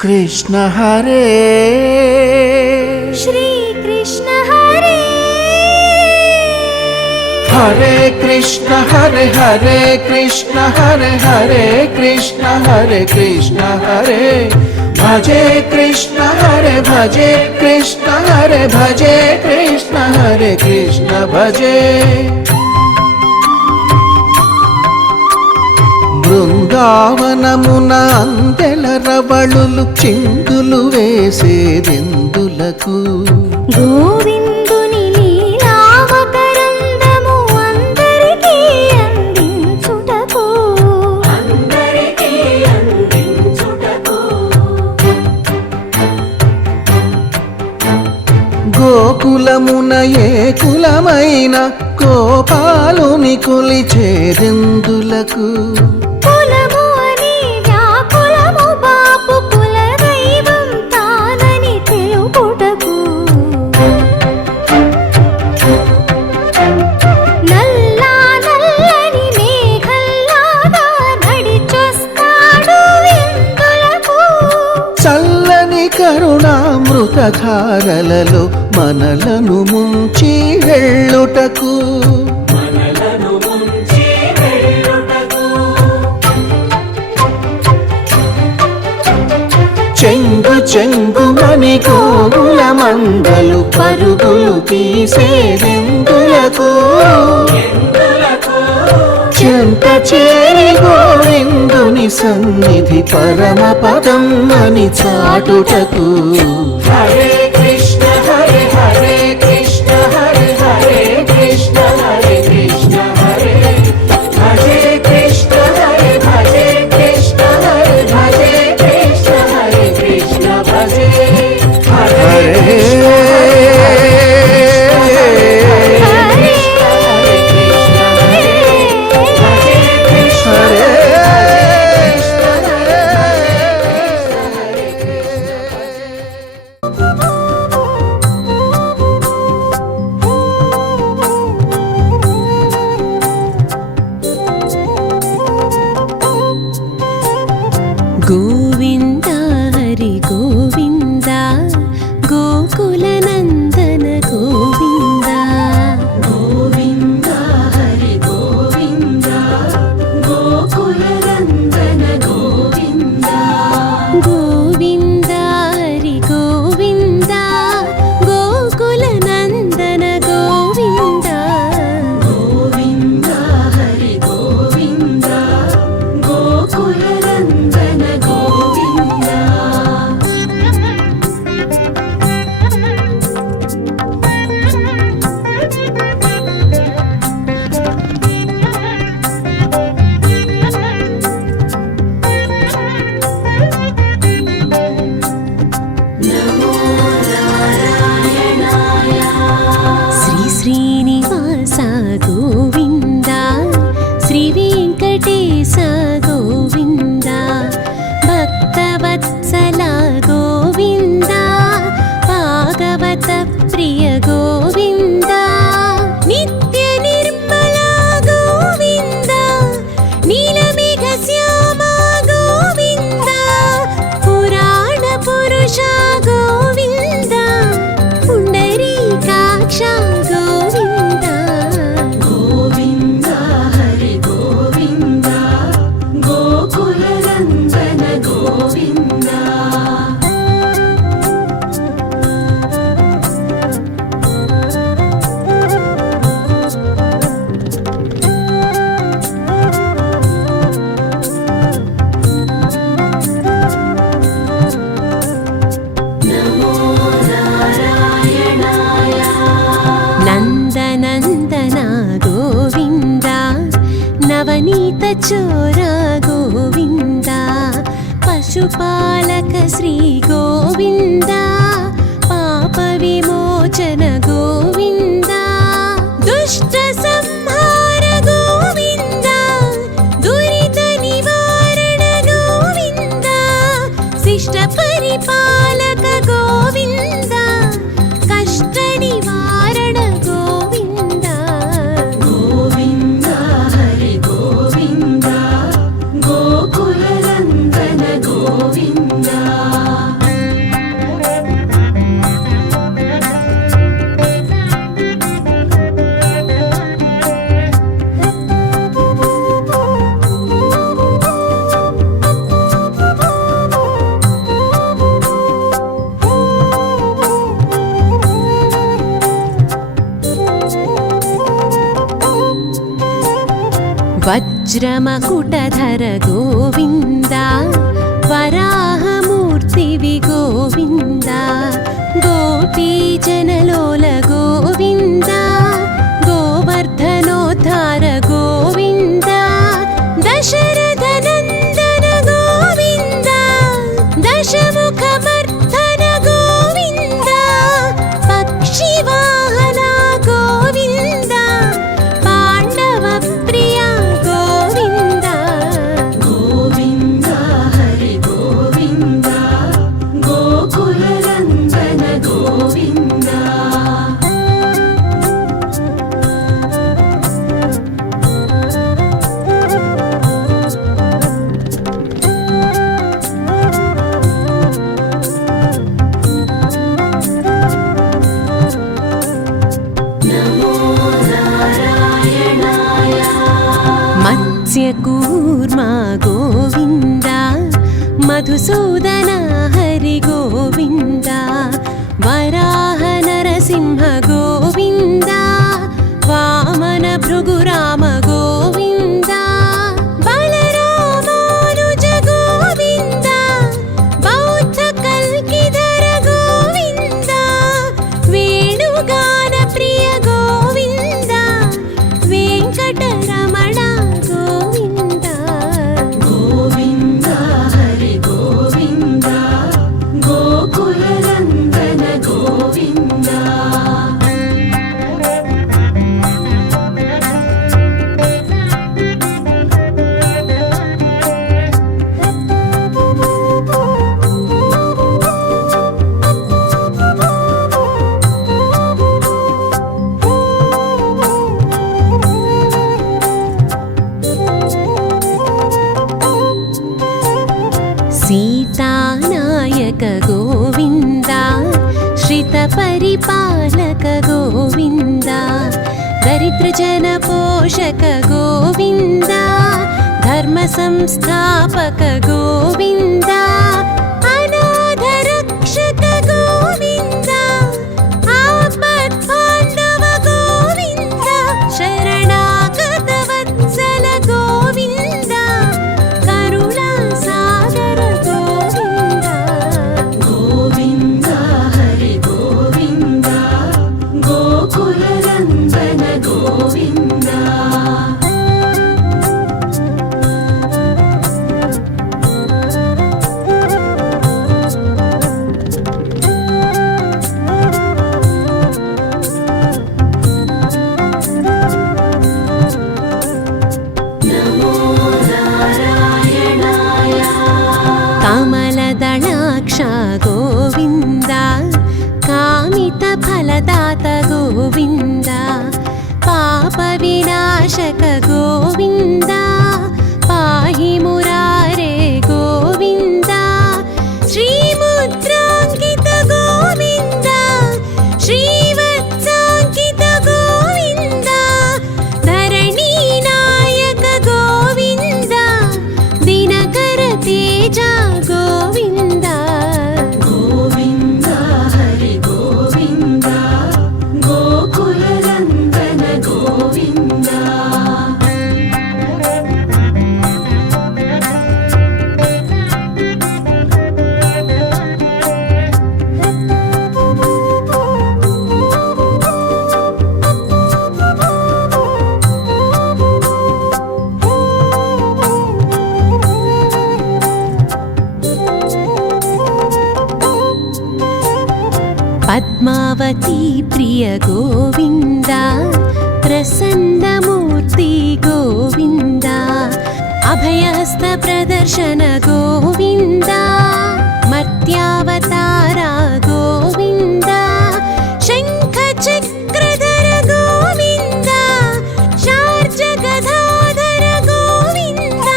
कृष्ण हरे श्री कृष्ण हरे हरे कृष्ण हरे हरे कृष्ण हरे हरे कृष्ण हरे कृष्ण हरे भजे कृष्ण हरे भजे कृष्ण हरे भजे कृष्ण हरे कृष्ण भजे బృందావనమున అందెల రవళులు చిందులు వేసేదెందులకు గోవిందుని లీలావతరందము అందరికీ అందించుటకు గోకులమున ఏ కులమైన గోపాలుని కొలిచేదెందులకు కరుణామృతధారలలో మనలను ముంచి వెళ్ళుటకు చెంగు చెంగుమని గోవుల మందలు పరుగులు తీసేదెందులకు చెంత చేరి గోవిందుని సన్నిధి పరమ పదం అని చాటుటకు హరే కృష్ణ హరే హరే కృష్ణ హరే హరే కృష్ణ హరే కృష్ణ హరే భజే కృష్ణ హరే భజే కృష్ణ హరే భజే కృష్ణ హరే కృష్ణ భజే హరే గోవింద హరి గోవింద గోకుల నందన గోవింద గోవింద హరి గోవింద గోకుల నందన గోవింద గోవింద హరి గోవింద గోకుల నందన గోవింద గోవింద హరి గోవింద గోకుల నందన శ్రీ శ్రీనివాస గోవింద శ్రీ వెంకటేశ గోవింద భక్తవత్సల గోవింద భాగవత ప్రియ గోవింద నిత్య నిర్మల గోవింద నీలమేఘ శ్యామ గోవింద పురాణ పురుష గోవింద పుండరీకాక్ష గోవింద గోవింద హరి గోవింద గోకుల నందన గోవింద నందనందన గోవింద నవనీత చోర గోవింద పశుపాలక శ్రీ గోవింద పాప విమోచన గోవింద దుష్ట సంహార గోవింద దురిత నివారణ గోవింద శిష్ట పరిపాలక గోవింద కష్ట నివారణ గోవింద గోవింద హరి గోవింద గోకుల నందన గోవింద వజ్రమకుటధర గోవింద వరాహమూర్తివి గోవింద గోపీజనలోల గోవింద గోవర్ధనోద్ధార గోవింద దశరథ నందన గోవింద దశముఖమర్ధన గోవింద పక్షివాహన గోవింద పాండవ ప్రియ గోవింద గోవింద హరి గోవింద గోకుల నందన గోవింద మత్స్యకూర్మా గోవింద మధుసూదన హరి గోవింద వరాహ నరసింహ గోవింద వామన భృగురామ గోవింద బలరామానుజ గోవింద బౌద్ధ కల్కిధర గోవింద వేణుగాన ప్రియ గోవింద వెంకటరమణ గోవింద గోవింద హరి గోవింద గోకుల నందన గోవింద సీతానాయక గోవింద శ్రిత పరిపాలక గోవింద దరిద్ర జన పోషక గోవింద ధర్మ సంస్థాపక గోవింద అనాథ రక్షక గోవింద ఆపద్బాంధవ గోవింద శరణాగత వత్సల గోవింద కరుణా సాగర గోవింద గోవింద హరి గోవింద గోకుల నందన గోవింద కమలదళాక్ష గోవింద కామిత ఫలదాత గోవింద పాప వినాశక గోవింద పాహి మురారే గోవింద శ్రీముద్రాంకిత గోవింద శ్రీవత్సాంకిత గోవింద ధరణీ నాయక గోవింద దినకర తేజ గోవింద గోవింద హరి గోవింద గోకుల నందన గోవింద పద్మావతి ప్రియ గోవింద ప్రసన్నమూర్తి గోవింద అభయహస్త ప్రదర్శన గోవింద మత్యావతార గోవింద శంఖ చక్రధర గోవింద శార్జ గదాధర గోవింద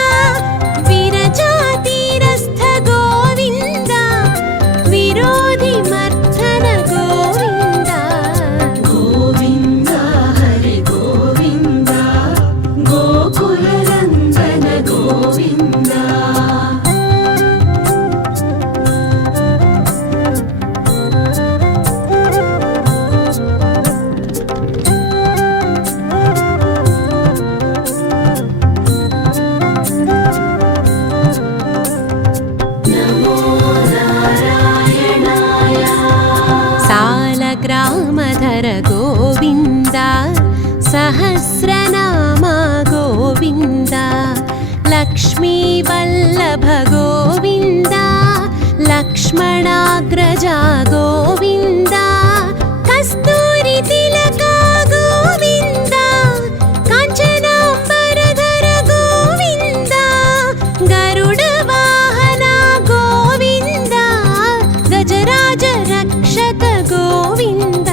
విరజాతీరస్థ గోవింద విరోధి మర్ధన గోవింద గోవింద హరి గోవింద గోకుల నందన గోవింద वल्लभ गोविन्द लक्ष्मणाग्रजा गोविन्द कस्तूरि तिलका गोविन्द काञ्चनाम्बरधर गोविन्द गरुडवाहना गोविन्द गजराज रक्षक गोविन्द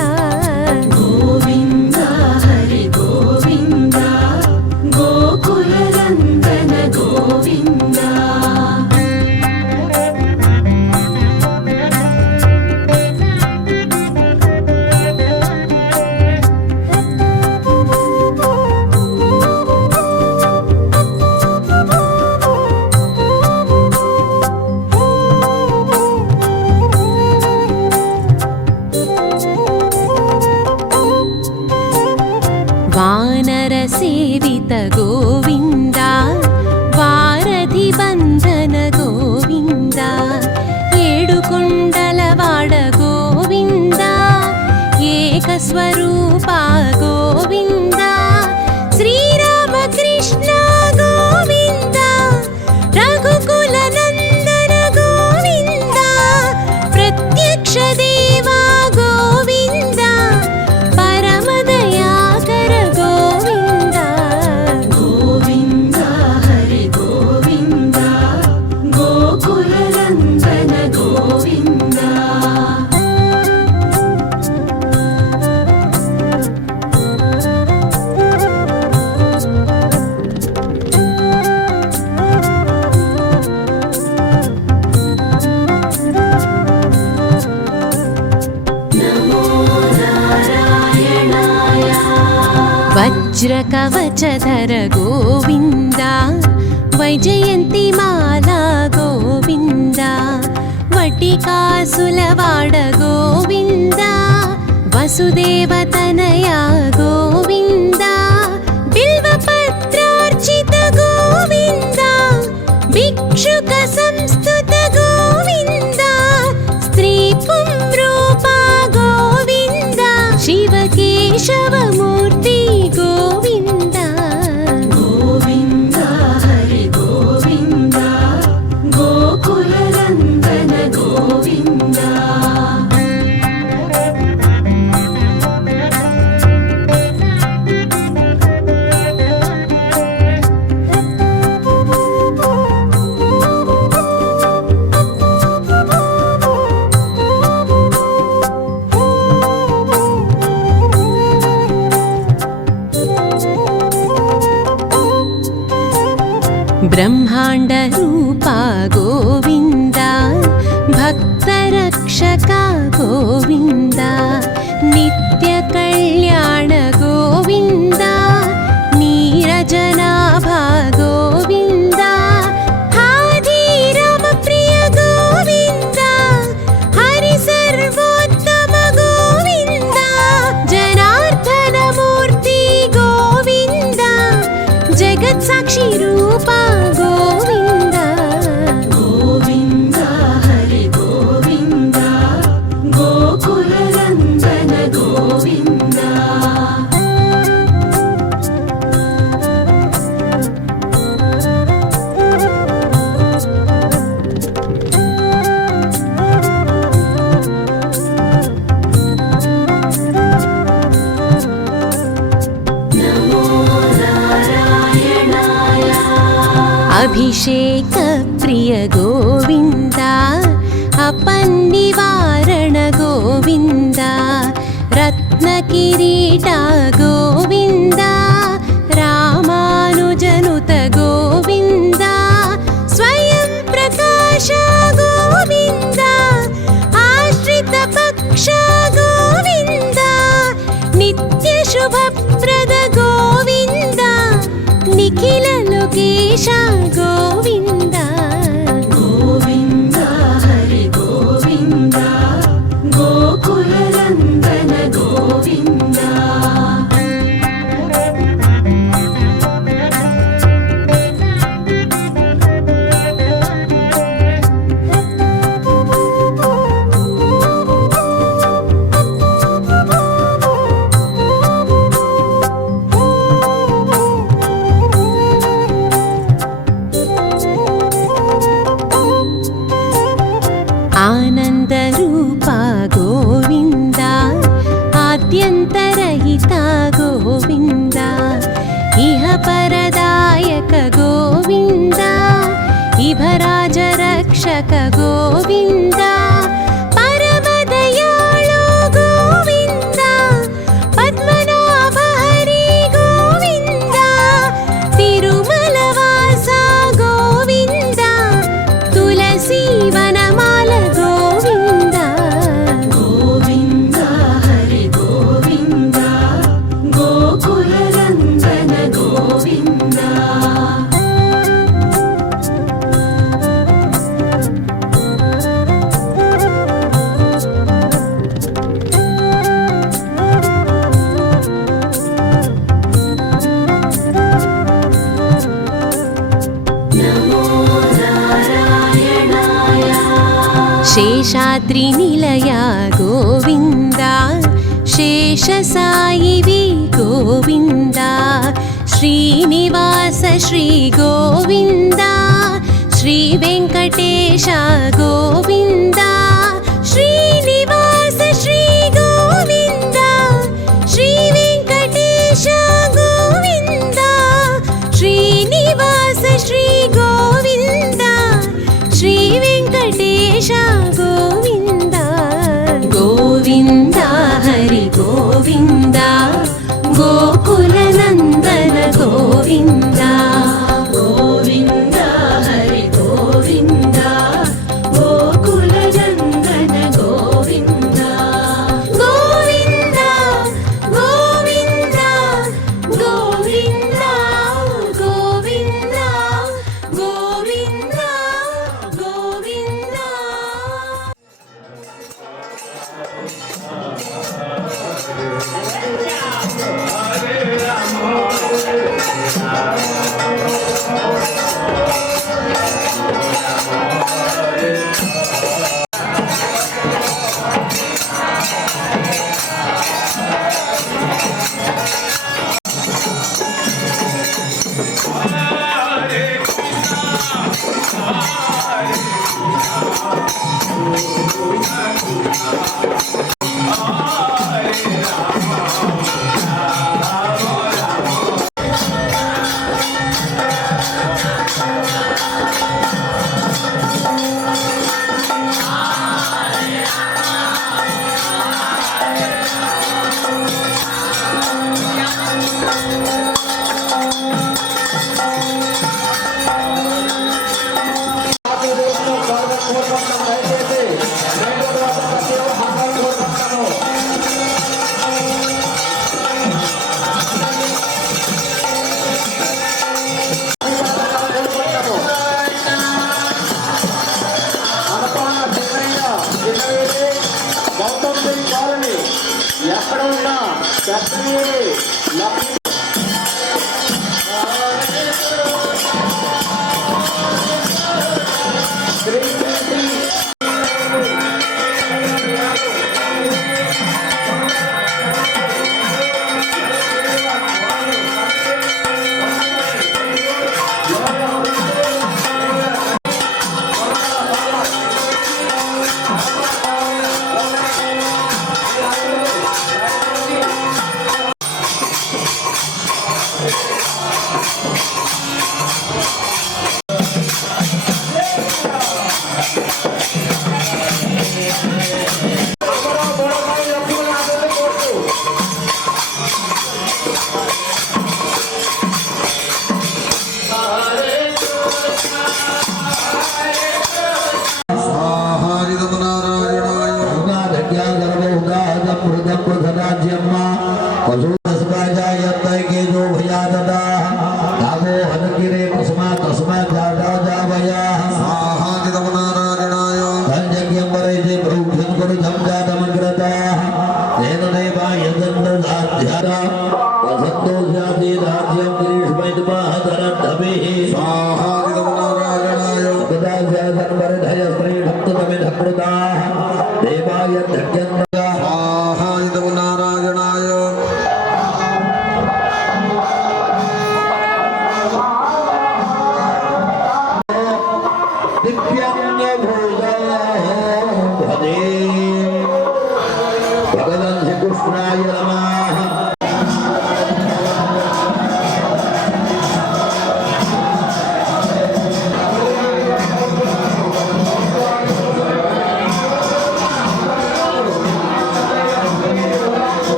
गोविन्द हरि गोविन्द गोकुलनन्दन गोविन्द वानरसेवित गोविन्द वारधिबन्धन गोविन्द एडुकुण्डलवाड गोविन्द एकस्वरूपा गोविन्द श्रीरामकृष्ण गोविन्द रघुकुलनन्दन गोविन्द प्रत्यक्ष देवा गोविन्द परमदयाकर गोविन्द गोविन्द हरि गोविन्द गोकुलनन्दन गोविन्द वज्रकवचधर गोविन्द वैजयन्तिमाला गोविन्द वटिकासुलवाड गोविन्द वसुदेवतनया गोविन्द बिल्वपत्रार्चित गोविन्द भिक्षुकसंस्तुत गोविन्द स्त्रीपुंरूपा गोविन्द शिवकेशवमूर्ति गोविन्द गोविन्द हरि गोविन्द गोकुलनन्दन गोविन्द ब्रह्माण्ड रूपा गोविन्द भक्तरक्षका गोविन्द नित्यकल्याण गोविन्द नीरजनाभा गोविन्द हादिरामप्रिय गोविन्द हरिसर्वोत्तम गोविन्द जनार्दनमूर्ति गोविन्द जगत्साक्षी रूपा गोविन्द गोविन्द हरि गोविन्द गोकुलनन्दन गोविन्द अभिषेक प्रिय गोविन्द अपन्निवारण गोविन्द रत्नकिरीटा गोविन्द रामानुजनुत गोविन्द स्वयं प्रकाश गोविन्द आश्रित पक्ष गोविन्द नित्य शुभप्रद गोविन्द निखिल लोकेश गोविन्द गोविन्द हरि गोविन्द गोकुलनन्दन गोविन्द ಪಾಲಕ ಗೋವಿಂದ ಪರಮ ದಯಾಳು ಗೋವಿಂದ ಪದ್ಮನಾಭ ಹರಿ ಗೋವಿಂದ ತಿರುಮಲವಾಸ ಗೋವಿಂದ ತುಳಸಿ ವನಮಾಲ ಗೋವಿಂದ ಗೋವಿಂದ ಹರಿ ಗೋವಿಂದ ಗೋಕುಲ ನಂದನ ಗೋವಿಂದ. ಶೇಷಾದ್ರಿ ನಿಲಯ ಗೋವಿಂದ ಶೇಷಸಾಯಿವಿ ಗೋವಿಂದ ಶ್ರೀನಿವಾಸ ಶ್ರೀ ಗೋವಿಂದ ಶ್ರೀ ವೆಂಕಟೇಶ ಗೋವಿಂದ ಶ್ರೀನಿವಾಸ ಶ್ರೀ ಗೋವಿಂದ ಶ್ರೀ ವೆಂಕಟೇಶ ಗೋವಿಂದ ಶ್ರೀನಿವಾಸ ಶ್ರೀ ಗೋವಿಂದ ಶ್ರೀ ವೆಂಕಟೇಶ ಗೋವಿಂದ ಗೋವಿಂದ ಹರಿ ಗೋವಿಂದ ಗೋಕುಲ ನಂದನ ಗೋವಿಂದ ಗೋವಿಂದ ಹರಿ ಗೋವಿಂದ ಗೋಕುಲ ನಂದನ ಗೋವಿಂದ ಗೋವಿಂದ ಗೋವಿಂದ ಗೋವಿಂದ ಗೋವಿಂದ ಗೋವಿಂದ ಗೋವಿಂದ. ఎక్కడ ఉన్నా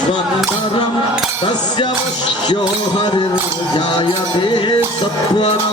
स्वन्दरं तस्य वश्यो हरिर्जायते सत्वरौ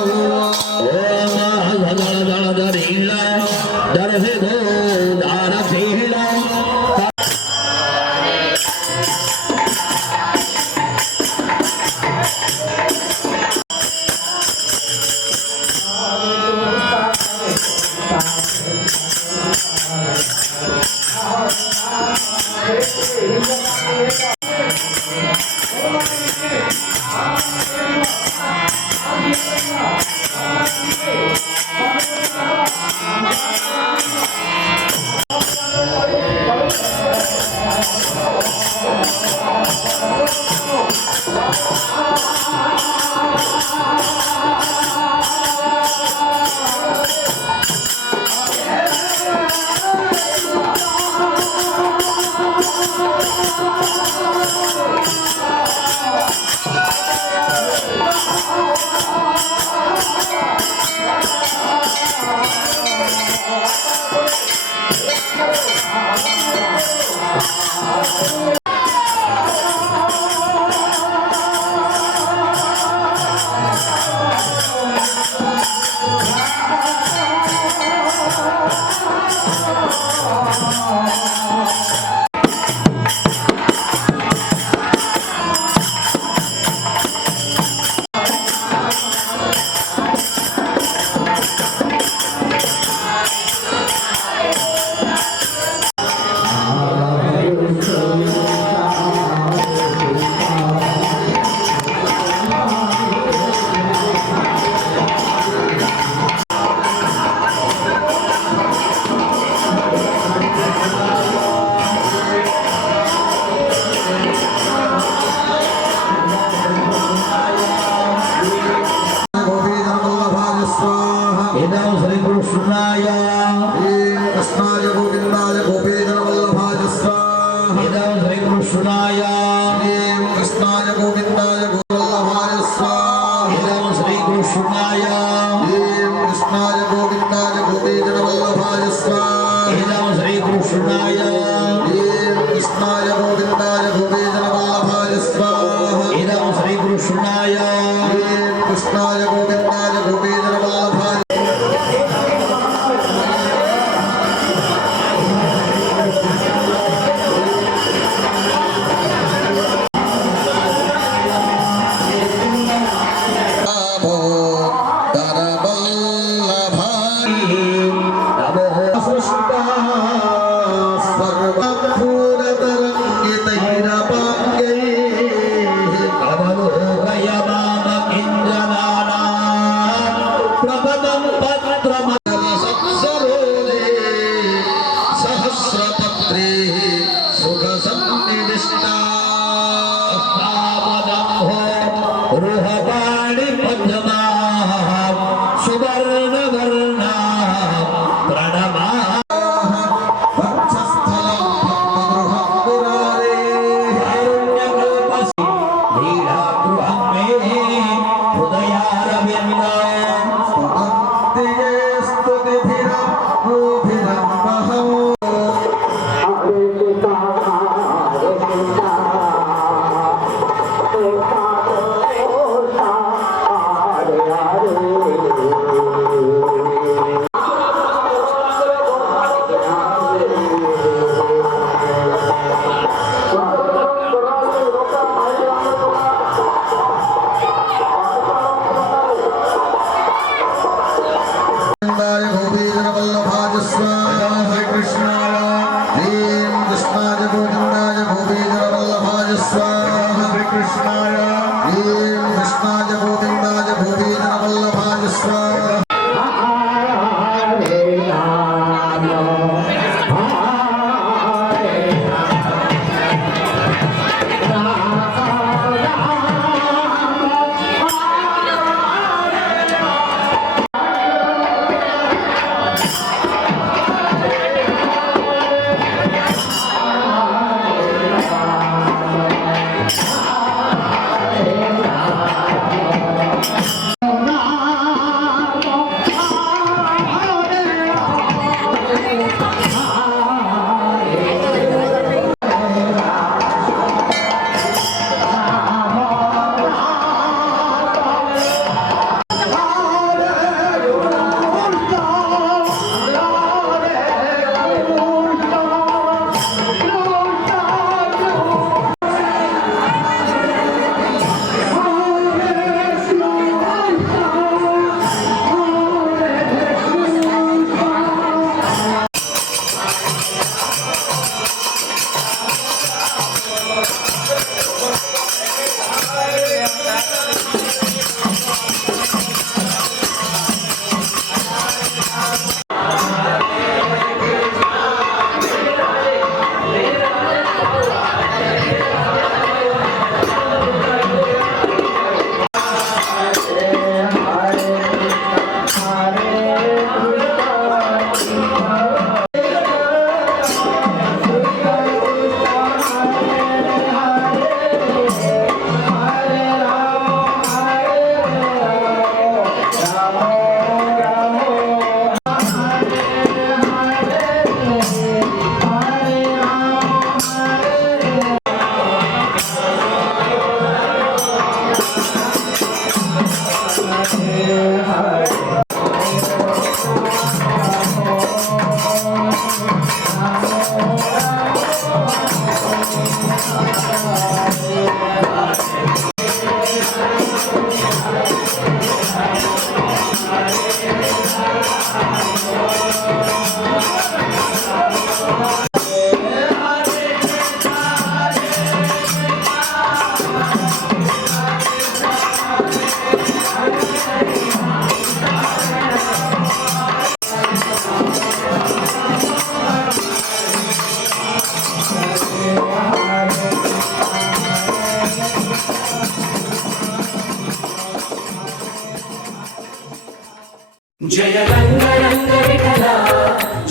జయ రంగ రంగ విఠల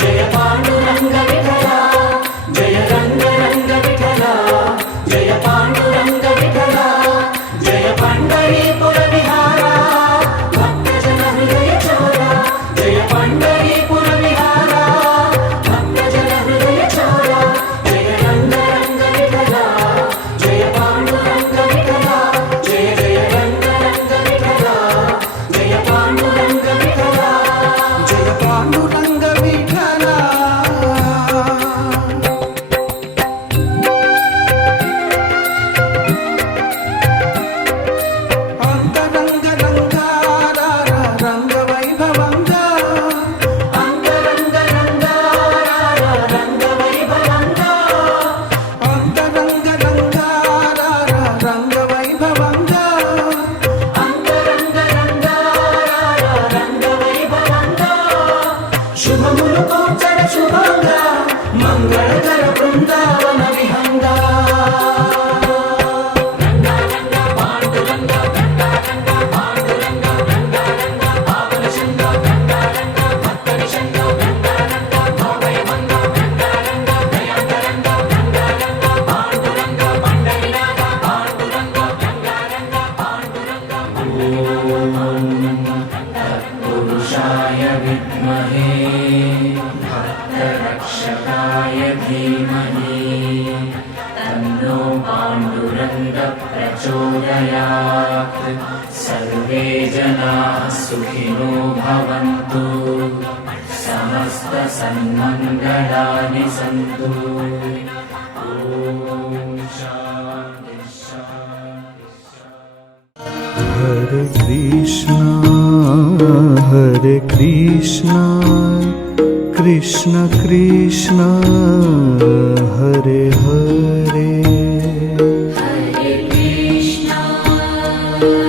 జయ పాండురంగ విఠల జయ రంగ రంగ విఠల జయ పాండురంగ విఠల జయ పండరీపుర విహార భక్తజన హృదయ చోర జయ పండరీపుర విహార భక్తజన హృదయ చోర జయ రంగ రంగ విఠల జయ పాండురంగ విఠల జయ జయ రంగ రంగ విఠల జయ పాండురంగ విఠల జయ పాండురంగ విఠల అంతరంగ రంగార రంగ వైభవంగా అంతరంగ రంగార రంగ వైభవంగా అంతరంగ రంగార రంగ వైభవంగా అంతరంగ రంగార రంగ వైభవంగా శుభములు కోచర శుభంగా మంగళకర బృందావన విహంగా पुरुषाय विद्महे भक्तरक्षकाय धीमहि तन्नो पाण्डुरङ्ग प्रचोदयात् सर्वे जनाः सुखिनो भवन्तु समस्तसन्मङ्गलानि सन्तु ॐ शान्ति शान्ति हरे Krishna Krishna Krishna Hare Hare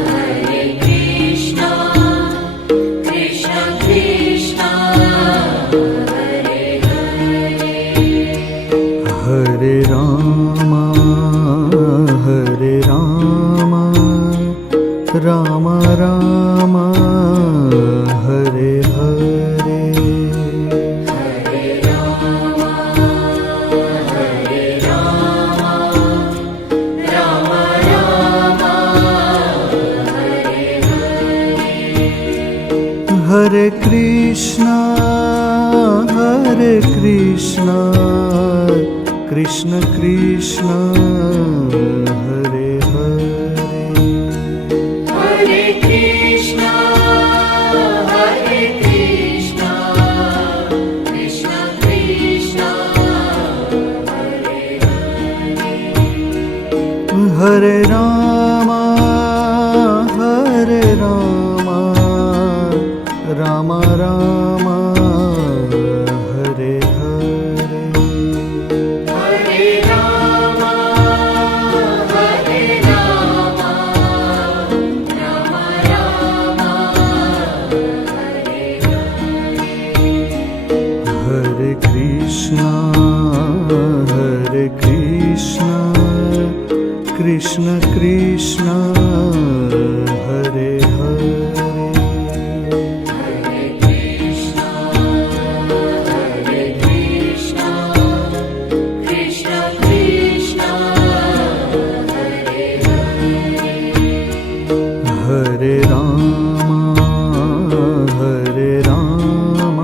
Hare Krishna Krishna Krishna Hare Hare Hare Ram Ram Ram Hare Hare Hare Ram Ram Ram Hare Hare Hare Krishna Krishna Krishna Hare Hare Hare Krishna Krishna Krishna Hare Hare Hare Ram Ram Ram Hare Hare Hare Ram Ram Ram Hare Hare Krishna Krishna Krishna Hare Hare Hare Krishna Krishna Krishna Hare Hare Hare Ram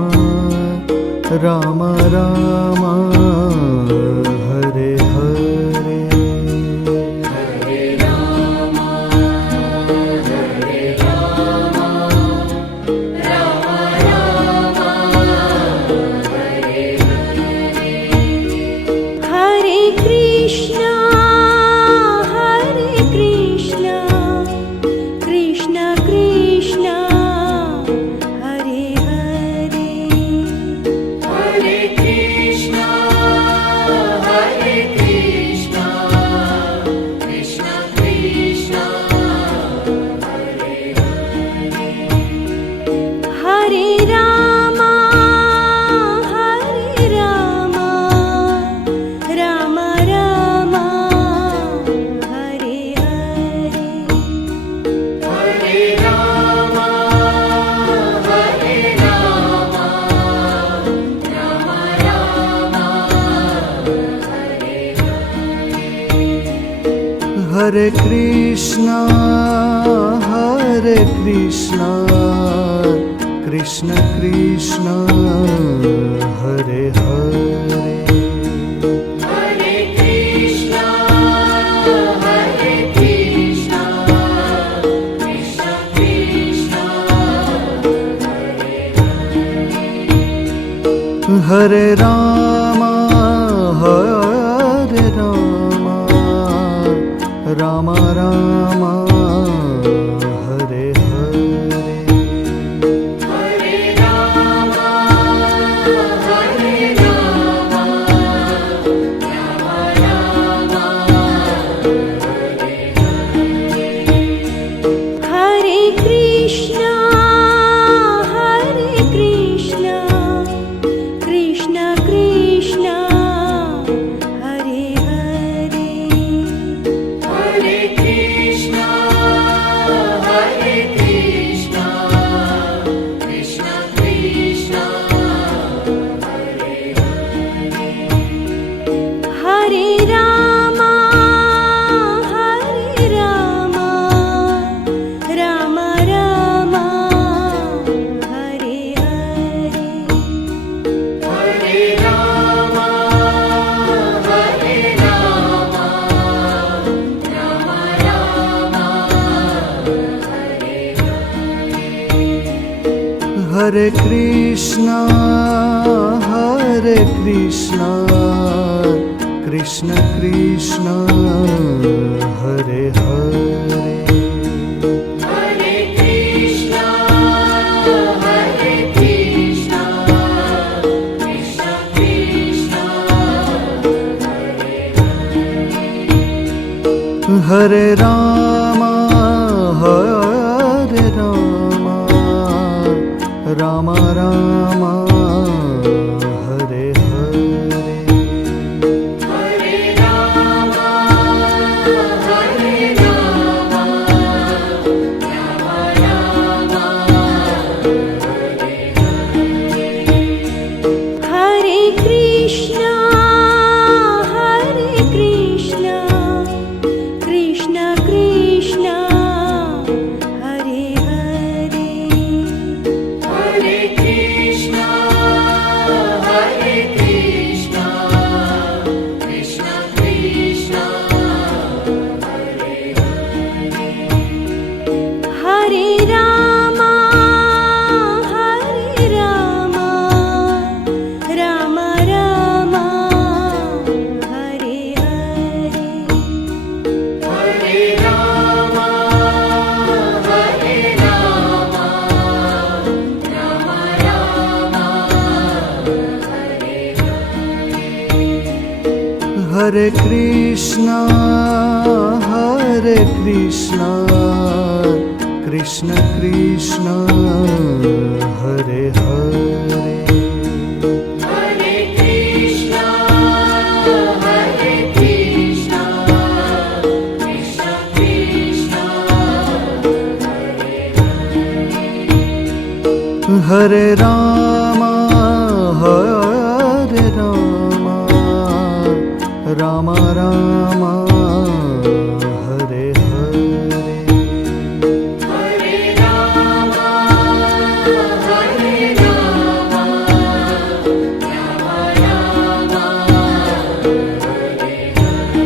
Ram Ram Hare Hare Hare Ram Hare Krishna, Krishna Krishna, Hare Hare. Hare Krishna, Krishna Krishna, Hare Rama, Rama Rama, Hare Hare. Hare Rama, Rama Rama, Hare Krishna, Krishna Krishna, Hare Hare. Hare Krishna, Krishna Krishna, Hare Hare. Hare Rama, Rama Rama, Hare Hare. Hare Rama, Rama Rama, Hare Hare. Hare Krishna, Krishna Krishna, Hare Hare. Hare Krishna, Krishna Krishna, Hare Hare. Hare Rama, Rama Rama, Hare Hare. Hare Rama, Rama Rama, Hare Hare. Hare Krishna, Krishna Krishna, Hare Hare. Hare Krishna, Krishna Krishna, Hare Hare. Hare Rama, Rama Rama, Hare Hare. Hare Rama, Rama Rama, Hare Hare. Hare Krishna, Krishna Krishna, Hare Hare. Hare Krishna, Krishna Krishna, Hare Hare. Hare Rama, Rama Rama, Hare Hare. Hare Rama, Rama Rama, Hare Hare.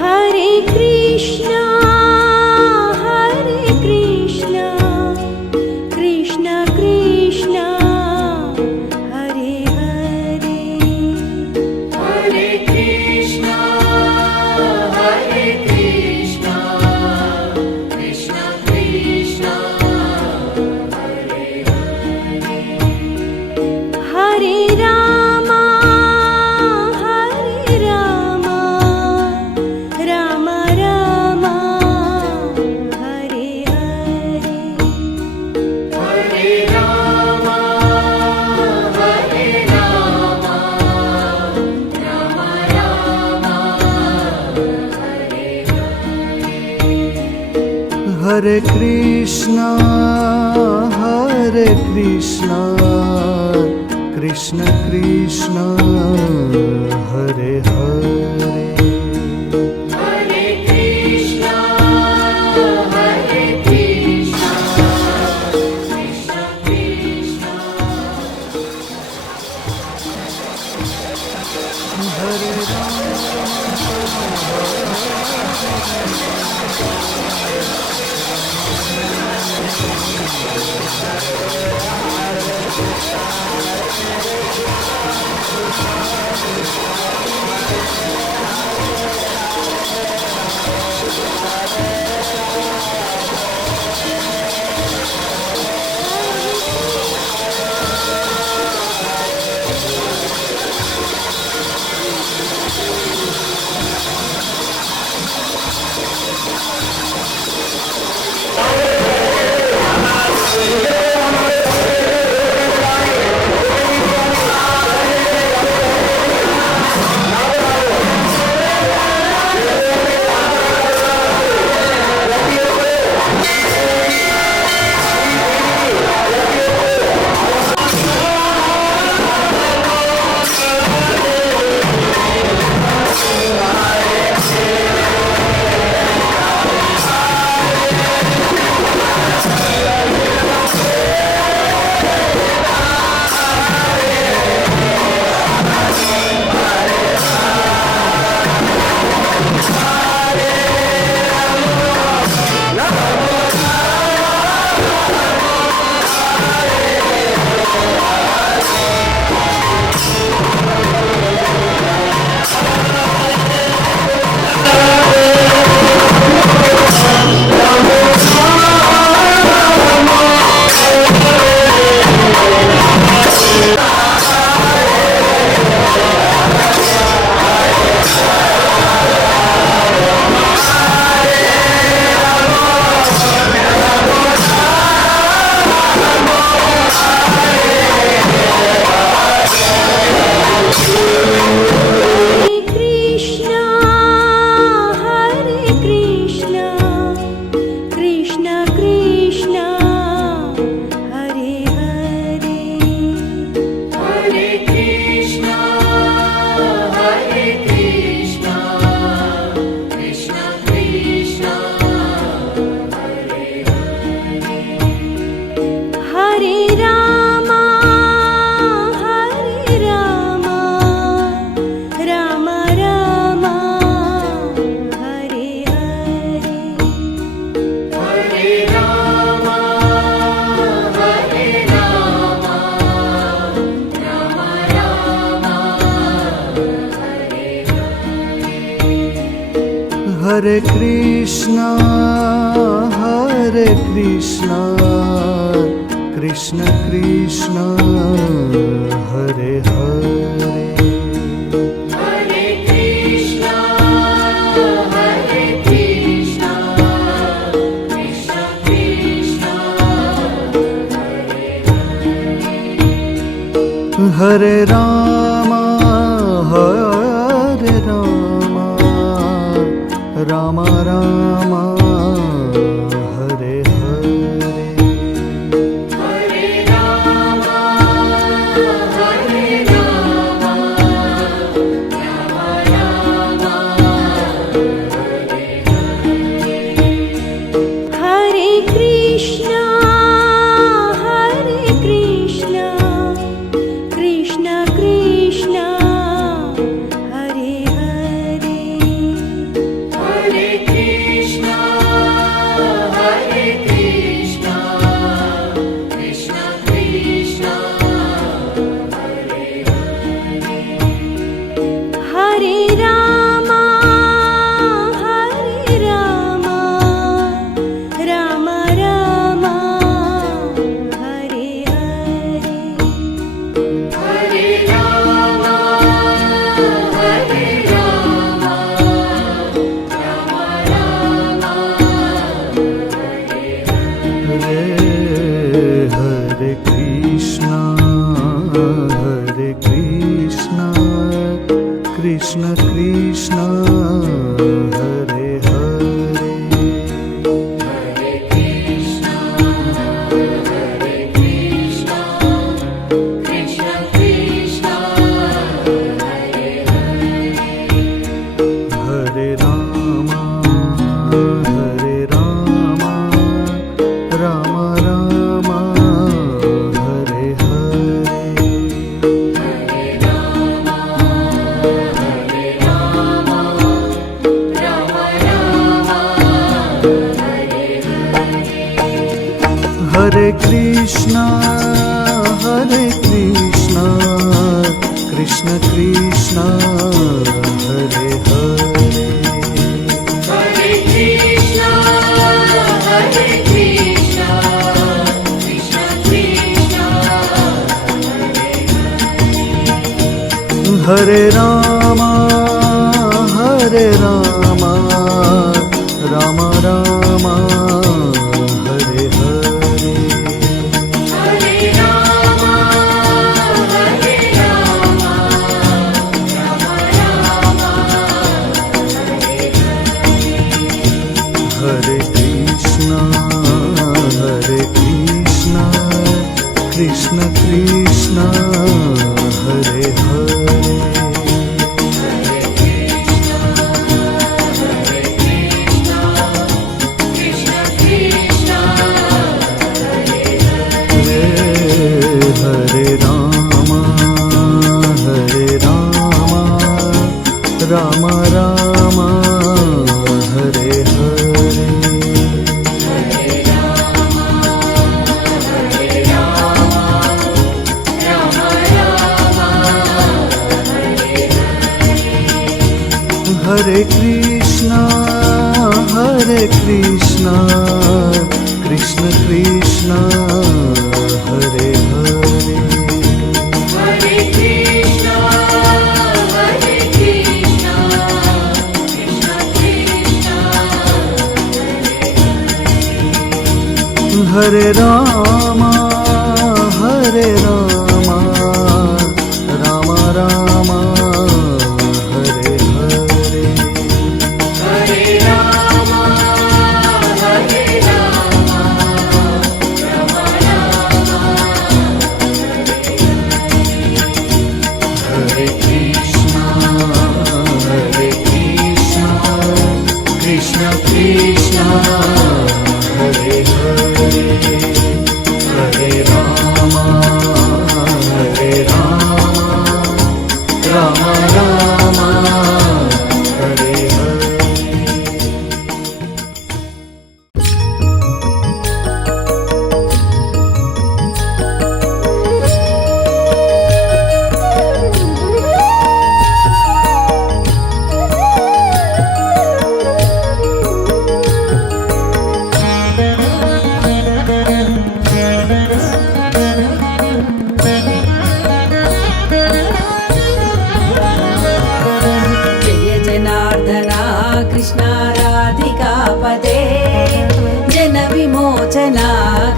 Hare Krishna, Krishna Krishna, Hare Hare. Hare Krishna, Krishna Krishna, Hare Hare. Hare Rama, Rama Rama, Hare Hare. Hare Rama, Rama Rama, Hare Hare. Hare Krishna, Krishna Krishna, Hare Hare. Hare Hare Krishna, Hare Krishna, Krishna Krishna, Hare Hare. Hare Krishna, Hare Krishna, Krishna Krishna, Hare Hare. Hare Rama, Hare Rama, Rama Rama, Hare Hare. Hare Rama, Hare Rama, Rama Rama, Hare Hare. Hare Krishna, Hare Krishna, Krishna Krishna, Hare Hare. Hare Krishna, Hare Krishna, Krishna Krishna, Hare Hare. Hare Rama, Hare Rama, Rama Rama, Hare Hare. Hare Rama, Hare Rama, Rama Rama, Hare Hare. Hare Krishna, Hare Krishna, Krishna Krishna, Hare Hare. Hare Krishna, Hare Krishna, Krishna Krishna, Hare Hare. Hare Rama, Hare Rama, Rama Rama, Hare Hare. Hare Rama, Hare Rama, Rama Rama, Hare Hare. Hare Krishna, Hare Krishna, Krishna Krishna, Hare Hare. Hare Krishna, Hare Krishna, Krishna Krishna, Hare Hare. Hare Rama, Hare Rama, Rama Rama, Hare Hare. Hare Rama, Hare Rama, Rama Rama, Hare Hare. Hare Krishna, Hare Krishna, Krishna Krishna, Hare Hare. Hare Krishna, Hare Krishna, Krishna Krishna, Hare Hare. Hare Rama, Hare Rama, Rama Rama, Hare Hare. Hare Rama, Hare Rama, Rama Rama, Hare Hare. Hare Krishna, Hare Krishna, Krishna Krishna, Hare Hare. Hare Krishna, Hare Krishna, Krishna Krishna, Hare Hare. Hare Rama, Hare Rama, Rama Rama, Hare Hare. Hare Rama, Hare Rama, Rama Rama, Hare Hare. Hare Krishna, Hare Krishna, Krishna Krishna, Hare Hare. Hare Rama, Hare Rama, Rama Rama, Hare Hare. Krishna राधिकापते जन विमोचना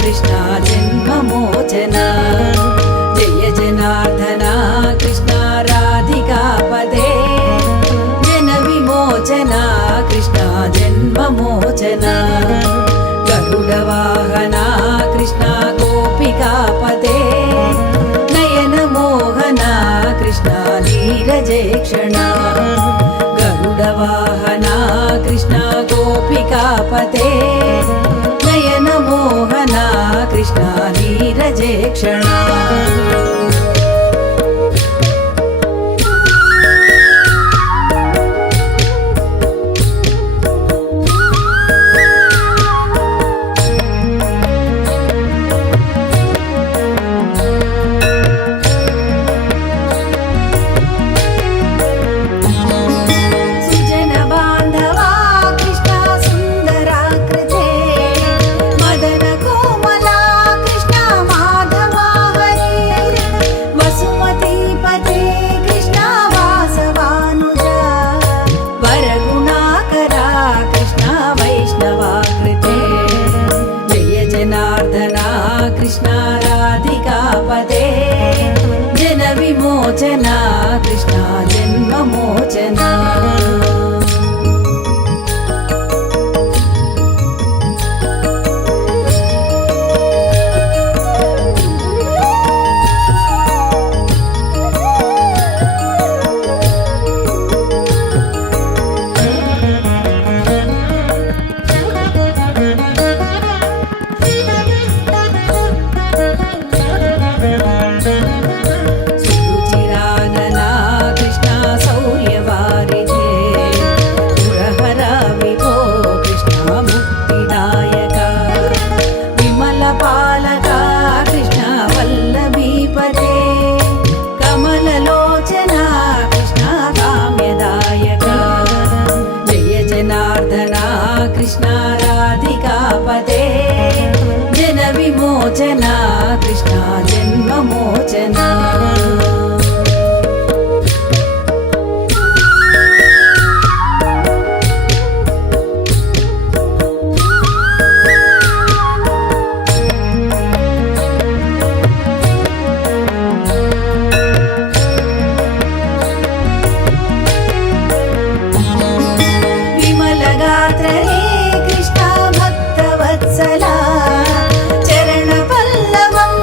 कृष्ण जन्ममोचना जय जनार्दना कृष्ण राधिकापते जन विमोचना कृष्ण जन्ममोचना गरुडवाहना कृष्ण गोपिकापते नयनमोहना कृष्ण नीरजेक्षणा गरुडवाहना कृष्ण गोपिकापते नयनमोहना कृष्ण नीरजेक्षणा कृष्ण राधिकापते जन विमोचना कृष्ण जन्ममोचना सुरुचिरानना कृष्ण शौर्यवारिधे पुरहरा विभो कृष्ण मुक्तिदायका विमलपालका कृष्ण वल्लभीपते कमललोचना कृष्ण काम्यदायका जय जनार्दना कृष्ण राधिकापते जन विमोचना कृष्ण जन्ममोचना विमलगात्र हे कृष्ण भक्तवत्सला चरणपल्लवं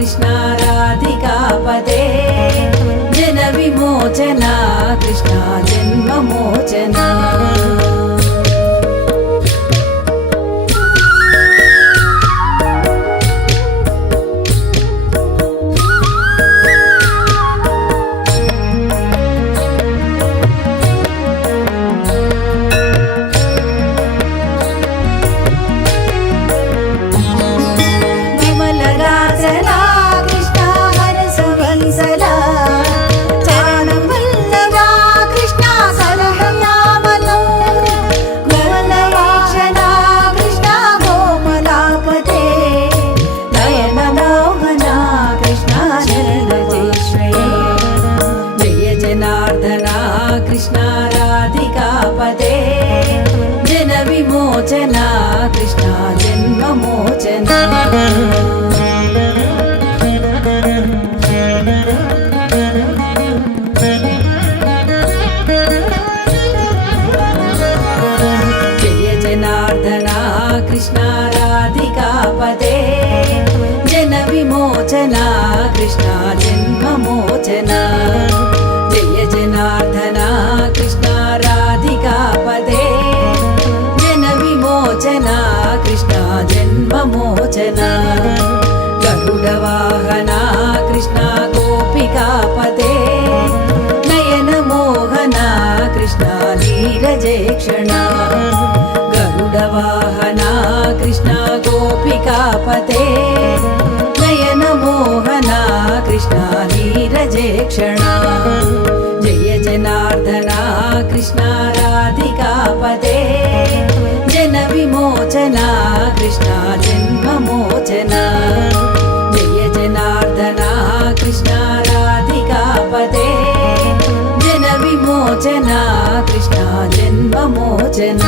కృష్ణ రాధికాపతే జన విమోచన కృష్ణ జన్మమోచన కృష్ణ రాధికాపతే జన విమోచన కృష్ణ జన్మమోచన జయ జనార్దన కృష్ణ రాధికాపతే జన విమోచన కృష్ణ జన్మమోచన జయ జనార్దన కృష్ణ రాధికాపతే జన విమోచన కృష్ణ జన్మమోచన గరుడ వాహన కృష్ణ గోపికాపతే నయన మోహన కృష్ణ నీరజేక్షణ గరుడ వాహన కృష్ణ గోపికాపతే నయన మోహన కృష్ణ నీరజేక్షణ జయ జనార్దన కృష్ణ రాధికాపతే జన విమోచన కృష్ణ జన్మమోచన జయ జనార్దన కృష్ణ రాధికాపతే జన విమోచన కృష్ణ జన్మమోచన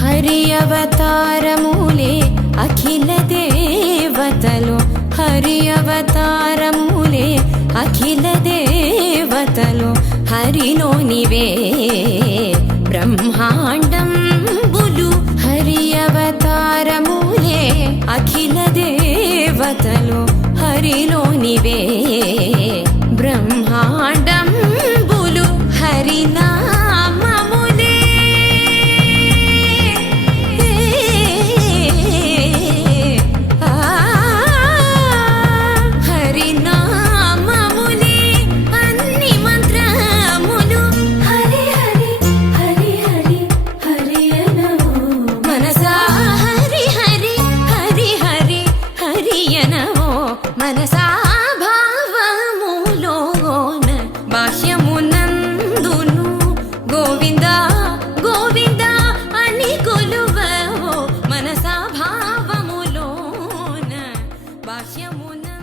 హరి అవతారములే అఖిల దేవతలు హరి అవతారములే అఖిల దేవతలు హరిలోనివే బ్రహ్మాండంబులు హరి అవతారములే అఖిల దేవతలు హరిలోనివే బ్రహ్మాండంబులు హరినామములే ఆ మనసా భావములోన బాహ్యమునందును గోవింద గోవింద అని కొలువవో మనసా భావములోన బాహ్యమునందును.